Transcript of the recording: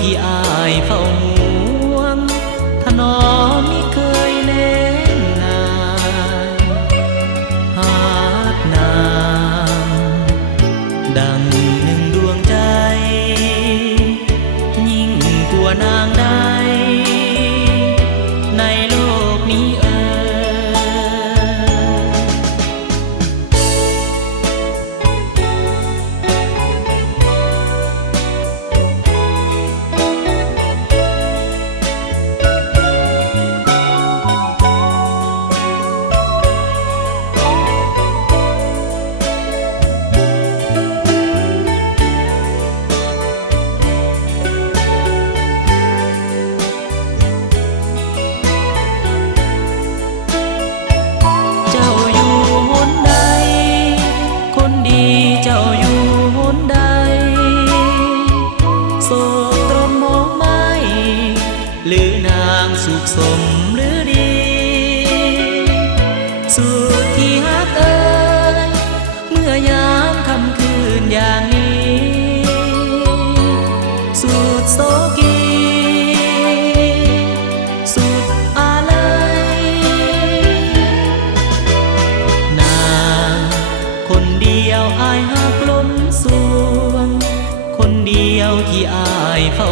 ที่อายเฝ้าห่วงถนอมมิเคยแน่นนายหากนางดังหนึ่งดวงใจยิ่งกว่านางใดในโลกนี้เจ้าอยู่หนใดโศกตรมมองไม่หรือนางสุขสมหรือดีสุดที่ฮักเอ่ยเมื่อยามค่ำคืนอย่างนี้สุดโศกีสุดอาลัยนางคนเดียวอายฮักล้นสวงคนเดียวที่อายเฝ้า